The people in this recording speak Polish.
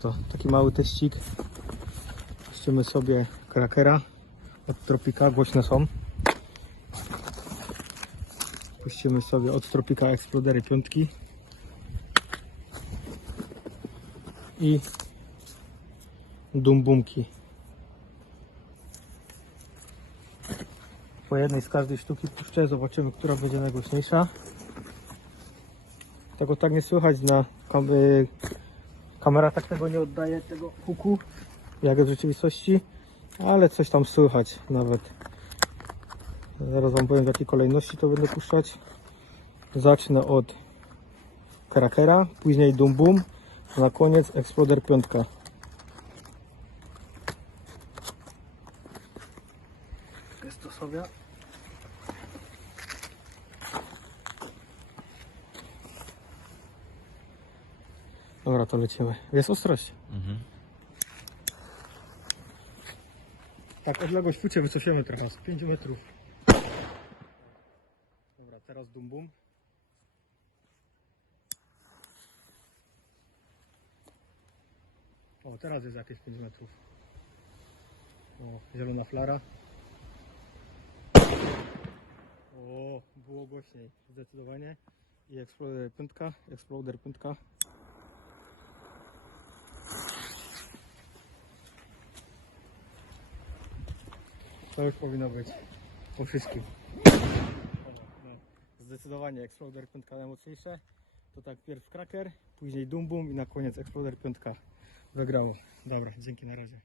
to taki mały teścik. Puścimy sobie krakera od Tropika, głośne są. Puścimy sobie od Tropika Explodery piątki. I dumbumki. Po jednej z każdej sztuki puszczę, zobaczymy, która będzie najgłośniejsza. Tego tak nie słychać na y, kamera tak tego nie oddaje tego huku jak w rzeczywistości, ale coś tam słychać nawet. Zaraz wam powiem w jakiej kolejności to będę puszczać. Zacznę od Krakera, później Dum a na koniec Exploder 5. Jest Dobra, to lecimy. Jest ostrość. Tak, odległość płcie wycofiamy trochę, z 5 metrów. Dobra, teraz dum bum. O, teraz jest jakieś 5 metrów. O, zielona flara. O, było głośniej, zdecydowanie. I Exploder piątka, Exploder piątka. To już powinno być po wszystkim. Zdecydowanie Exploder 5 najmocniejsze. To tak pierw Kraker, później Dum Boom i na koniec Exploder 5 wygrało. Dobra, dzięki na razie.